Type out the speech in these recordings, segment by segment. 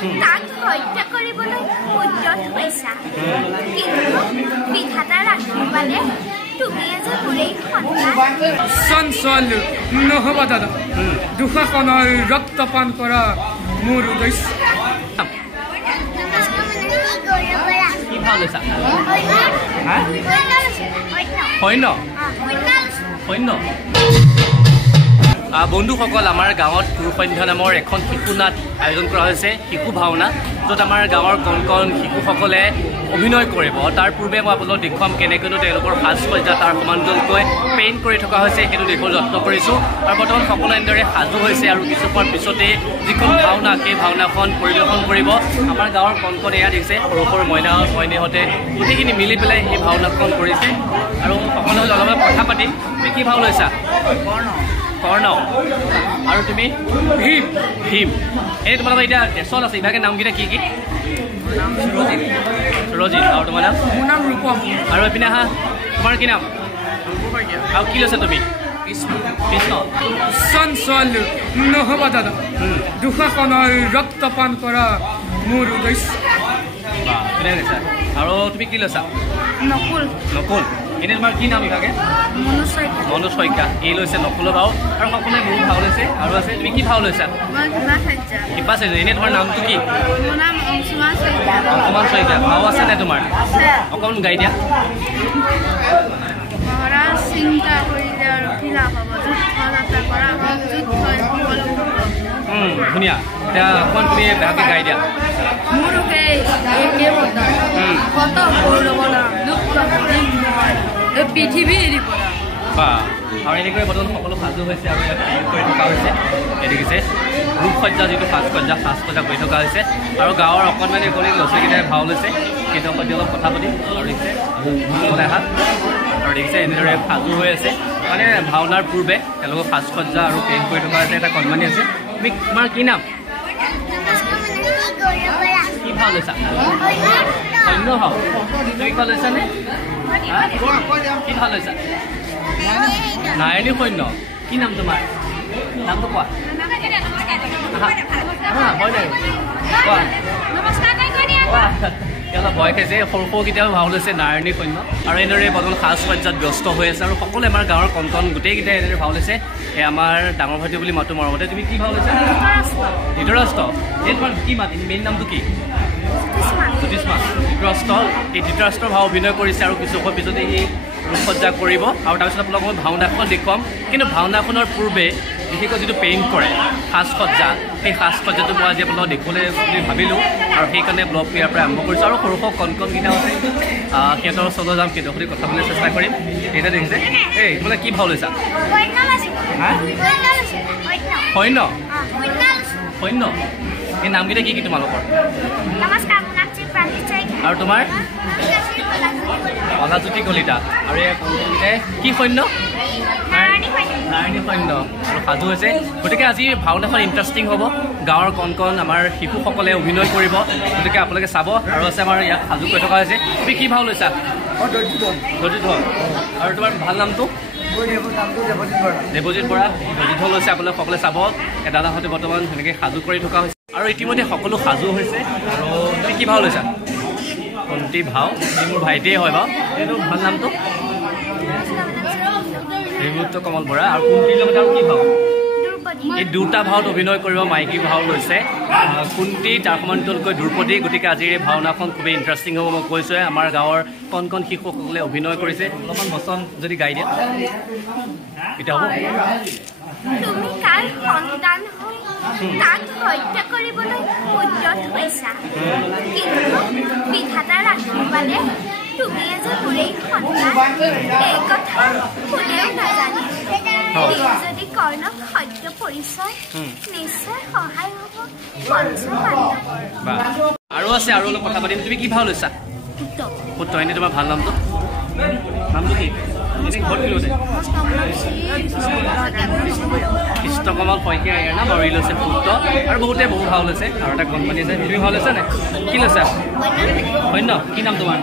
তাক হত্যা কৰিবলৈ উদ্যত হৈছা কিন্তু বিধাতাৰ আশীৰ্বাদে তুমি আজি মোৰেই সন্তান চঞ্চল নহ'ব দাদা দুঃশাসনৰ ৰক্তপান কৰা মোৰ উদ্দেশ্য কি ভাল লৈছা সৈন্য সৈন্য বন্ধুসকল আমাৰ গাঁৱত গুৰুসন্ধ্যা নামৰ এখন শিশু নাট আয়োজন কৰা হৈছে শিশু ভাওনা য'ত আমাৰ গাঁৱৰ কণ কণ শিশুসকলে অভিনয় কৰিব তাৰ পূৰ্বে মই আপোনালোকক দেখুৱাম কেনেকৈনো তেওঁলোকৰ সাজ সজ্জা তাৰ সমান্তৰালকৈ পেইণ্ট কৰি থকা হৈছে সেইটো দেখুৱাবলৈ যত্ন কৰিছোঁ আৰু বৰ্তমান সকলো এনেদৰে সাজু হৈছে আৰু কিছু সময়ৰ পিছতে যিখন ভাওনা সেই ভাওনাখন পৰিৱেশন কৰিব আমাৰ গাঁৱৰ কণ কণ এয়া দেখিছে সৰু সৰু মইনাহঁতে গোটেইখিনি মিলি পেলাই এই ভাওনাখন কৰিছে আৰু সকলোৱে অলপ কথা পাতিম তুমি কি ভাও লৈছা কৰ্ণ আৰু তুমি ভীম ভীম এই তোমালোকৰ এতিয়া ড্ৰেছত আছে ইভাগে নামকেইটা কি কি সুৰজিত আৰু তোমাৰ নাম মোৰ নাম ৰূপম আৰু এইপিনে আহা তোমাৰ কি নাম আৰু কি লৈছা তুমি কৃষ্ণ চঞ্চল নহ'ব দাদা দুঃশাসনৰ ৰক্তপান কৰা মোৰ উদ্দেশ্য কোনে লৈছা আৰু তুমি কি লৈছা নকুল নকুল এনেই তোমাৰ কি নাম ইভাগে মনোজ শইকীয়া এই লৈছে নকুলৰ ভাও আৰু সকলোৱে মোৰো ভাও লৈছে আৰু আছে তুমি কি ভাও লৈছা কিবা চাইছা এনেই তোমাৰ নামটো কি অংশুমান শইকীয়া ভাও আছে নাই তোমাৰ অকণমান গাই দিয়া চিন্তা কৰিলে আৰু কি লাভ হ'ব যুদ্ধ কৰা ধুনীয়া এতিয়া অকণমান তুমি ভালকৈ গাই দিয়া পৃথিৱী বা আৰু এনেকৈ বৰ্তমান সকলো সাজু হৈছে আৰু ইয়াত কৰি থকা হৈছে এই দেখিছে ৰূপসজ্জা যিটো সাজ সজ্জা কৰি থকা হৈছে আৰু গাঁৱৰ অকণমানি অকণি ল'ৰা ছোৱালীকেইটাই ভাও লৈছে সিহঁতৰ সৈতে অলপ কথা পাতিম আৰু দেখিছে সকলোৱে হাত আৰু দেখিছে এনেদৰে সাজু হৈ আছে মানে ভাওনাৰ পূৰ্বে তেওঁলোকৰ সাজ সজ্জা আৰু পেইণ্ট কৰি থকা আছে এটা কণমানি আছে তুমি তোমাৰ কি নাম কি ভাও লৈছা সৈন্য ভাও তুমি কিবা লৈছানে কি ভাল লৈছা নাৰায়ণী সৈন্য কি নাম তোমাৰ নামটো কোৱা হয় নাই কোৱা অলপ ভয় খাইছে সৰু সৰুকেইটাও ভাও লৈছে নাৰায়ণী সৈন্য আৰু এনেদৰে বৰ্তমান সাজ সজ্জাত ব্যস্ত হৈ আছে আৰু সকলোৱে আমাৰ গাঁৱৰ কণ কণ গোটেইকেইটাই এনেদৰে ভাও লৈছে এই আমাৰ ডাঙৰ ভাইটি বুলি মাতো মৰমতে তুমি কি ভাও লৈছা ধৃতৰাষ্ট্ৰ এই তোমাৰ কি মাত মেইন নামটো কি জ্যোতিষ্মা ধৃতৰাষ্ট্ৰ এই ধৃতৰাষ্ট্ৰৰ ভাও অভিনয় কৰিছে আৰু কিছু সময় পিছতে সি ৰূপসজ্জা কৰিব আৰু তাৰপিছত আপোনালোকক মই ভাওনাখন দেখুৱাম কিন্তু ভাওনাখনৰ পূৰ্বে বিশেষকৈ যিটো পেইণ্ট কৰে সাজ সজ্জা সেই সাজ সজ্জাটো মই আজি আপোনালোকক দেখুৱাবলৈ বুলি ভাবিলোঁ আৰু সেইকাৰণে ব্লগ ইয়াৰ পৰা আৰম্ভ কৰিছোঁ আৰু সৰু সৰু কণ কণকেইটা আছে সিহঁতৰ ওচৰলৈ যাম সিহঁতৰ সৈতে কথা পাতিবলৈ চেষ্টা কৰিম এতিয়া দেখিছে এই তোমালোকে কি ভাও লৈছা সৈন্য সৈন্য এই নামকেইটা কি কি তোমালোকৰ আৰু তোমাৰ অলাজ্যোতি কলিতা আৰু এই কি সৈন্য নাৰায়ণী সৈন্য আৰু সাজু হৈছে গতিকে আজি ভাওনাখন ইণ্টাৰেষ্টিং হ'ব গাঁৱৰ কণ কণ আমাৰ শিশুসকলে অভিনয় কৰিব গতিকে আপোনালোকে চাব আৰু আছে আমাৰ ইয়াত সাজু কৰি থকা হৈছে তুমি কি ভাও লৈছা দৰ্জিত আৰু তোমাৰ ভাল নামটো দেৱজিত বৰা দৰ্জিত লৈছে আপোনালোকে সকলোৱে চাব দাদাহঁতে বৰ্তমান সেনেকৈ সাজু কৰি থকা হৈছে আৰু ইতিমধ্যে সকলো সাজু হৈছে আৰু তুমি কি ভাও লৈছা কণ্টি ভাও এই মোৰ ভাইটিয়ে হয় বাৰু এইটো ভাল নামটো হেমন্ত কমল বৰা আৰু কুন্তিৰ লগত আৰু কি ভাও এই দুটা ভাওত অভিনয় কৰিব মাইকী ভাও লৈছে কুন্তি তাৰ সমান্তৰালকৈ দ্ৰুপদী গতিকে আজিৰ এই ভাওনাখন খুবেই ইণ্টাৰেষ্টিং হ'ব মই কৈছোঁৱে আমাৰ গাঁৱৰ কণ কণ শিশুসকলে অভিনয় কৰিছে অলপমান বচন যদি গাই দিয়া এতিয়া হ'ব তুমি কাৰ সন্তান হৈ তাক হত্যা কৰিবলৈ উদ্যত হৈছা কিন্তু বিধাতাৰ আশীৰ্বাদে তুমি আজি মোৰেই সন্তান এই কথা কোনেও নাজানে যদি কৰ্ণক সত্য পৰিচয় নিশ্চয় সহায় হ'ব আৰু আছে আৰু অলপ কথা পাতিম তুমি কি ভাও লৈছা পুত্ৰ এনেই তোমাৰ ভাল নামটো কি কৃষ্ণকমল শইকীয়া ইয়াৰ নাম আৰু ই লৈছে পুত্ৰ আৰু বহুতে বহু ভাও লৈছে আৰু এটা কণমানি আছে তুমি ভাও লৈছা নে কি লৈছা সৈন্য কি নাম তোমাৰ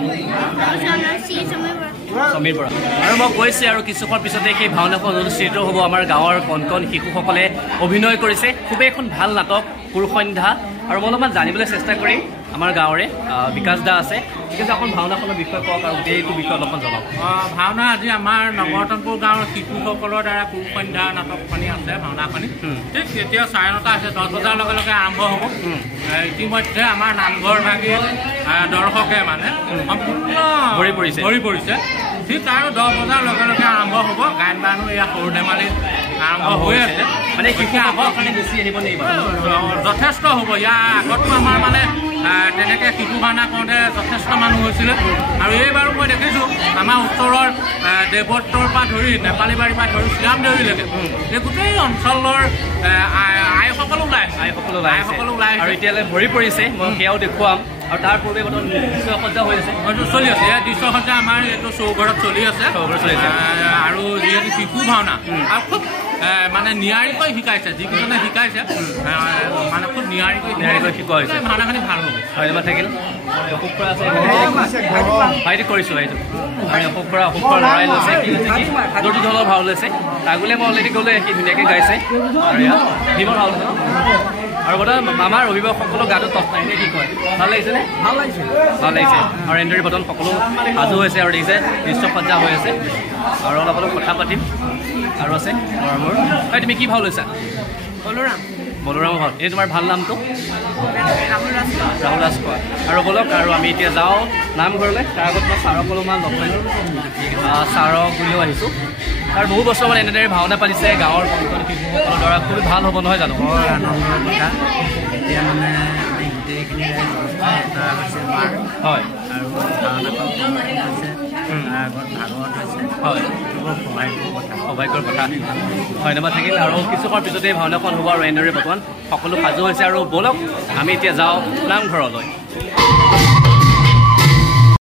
সমীৰ বৰা আৰু মই কৈছোঁ আৰু কিছু সময়ৰ পিছতে সেই ভাওনাখন অনুষ্ঠিত হ'ব আমাৰ গাঁৱৰ কণ কণ শিশুসকলে অভিনয় কৰিছে খুবেই এখন ভাল নাটক পুৰুষসন্ধ্যা আৰু মই অলপমান জানিবলৈ চেষ্টা কৰিম আমাৰ গাঁৱৰে বিকাশ দা আছে ঠিক আছে অকণ ভাওনাখনৰ বিষয়ে কওক আৰু গোটেইটো বিষয়ে অলপমান জনাওক ভাওনা আজি আমাৰ নৱৰতনপুৰ গাঁৱৰ শিশুসকলৰ দ্বাৰা পুৰুষসন্ধ্যা নাটকখনি আছে ভাওনাখনি ঠিক এতিয়া 9:30 আছে 10 বজাৰ লগে লগে আৰম্ভ হ'ব ইতিমধ্যে আমাৰ নামঘৰ ভাগি দৰ্শকে মানে সম্পূৰ্ণ ভৰি পৰিছে ঠিক আৰু 10 বজাৰ লগে লগে আৰম্ভ হ'ব গায়ন বায়নো এয়া সৰু ধেমালি আৰম্ভ হৈ আছে মানে শিশু আগৰ কাৰণে বেছি আহিব লাগিব যথেষ্ট হ'ব ইয়াৰ আগতো আমাৰ মানে তেনেকৈ শিশু ভাওনা কৰোঁতে যথেষ্ট মানুহ হৈছিলে আৰু এইবাৰো মই দেখিছোঁ আমাৰ ওচৰৰ দেৱত্ৰৰ পৰা ধৰি নেপালী বাৰীৰ পৰা ধৰি শ্ৰীৰামদেউৰীলৈকে এই গোটেই অঞ্চলৰ আইসকলো ওলাই আৰু এতিয়ালৈ ভৰি পৰিছে মই সেয়াও দেখুৱাম আৰু তাৰ পূৰ্বে বৰ্তমান দৃশ্যসজ্জা হৈ আছে হয়তো চলি আছে এয়া দৃশ্যসজ্জা আমাৰ এইটো চৌঘৰত চলি আছে আৰু যিহেতু শিশু ভাওনা আৰু খুব মানে নিয়াৰিকৈ শিকাইছে যিকেইজনে শিকাইছে মানে খুব নিয়াৰিকৈ শিকোৱা হৈছে ভাওনাখিনি ভাল হ'ব ধন্যবাদ থাকিল অশোক খুৰা আছে ভাইটি কৰিছোঁ ভাইটো আৰু অশোক খুৰা লৰাই লৈছে কি হৈছে কি দুটি দলৰ ভাও লৈছে তাগুলে মই অলৰেডি গ'লে সি ধুনীয়াকৈ গাইছে আৰু ইয়াত ভীমৰ ভাও লৈছে আৰু বৰ্তমান আমাৰ অভিভাৱকসকলৰ গাটো তৎ নাই নে কি কয় ভাল লাগিছেনে ভাল লাগিছে আৰু এনেদৰে বৰ্তমান সকলো সাজু হৈছে আৰু দেখিছে দৃশ্যসজ্জা হৈ আছে আৰু অলপ কথা পাতিম আৰু আছে মোৰ তুমি কি ভাও লৈছা বলোৰামৰ ভাও এই তোমাৰ ভাল নামটো ৰাহুল ৰাজখোৱা আৰু বলক আৰু আমি এতিয়া যাওঁ নামঘৰলৈ তাৰ আগত মই ছাৰক অলপমান লগ পাইছোঁ ছাৰক বুলিও আহিছোঁ আৰু বহু বছৰ মানে এনেদৰে ভাওনা পাতিছে গাঁৱৰ কণ শিশুসকলৰ দ্বাৰা খুবেই ভাল হ'ব নহয় জানো আনন্দৰ কথা এতিয়া মানে আমি গোটেইখিনি হয় আৰু ভাওনাখন হৈছে আগত ভাগৱত হৈছে হয় সৌভাগ্যৰ কথা ধন্যবাদ থাকিল আৰু কিছুমানৰ পিছতে ভাওনাখন হ'ব আৰু এনেদৰে বৰ্তমান সকলো সাজু হৈছে আৰু বলক আমি এতিয়া যাওঁ নামঘৰলৈ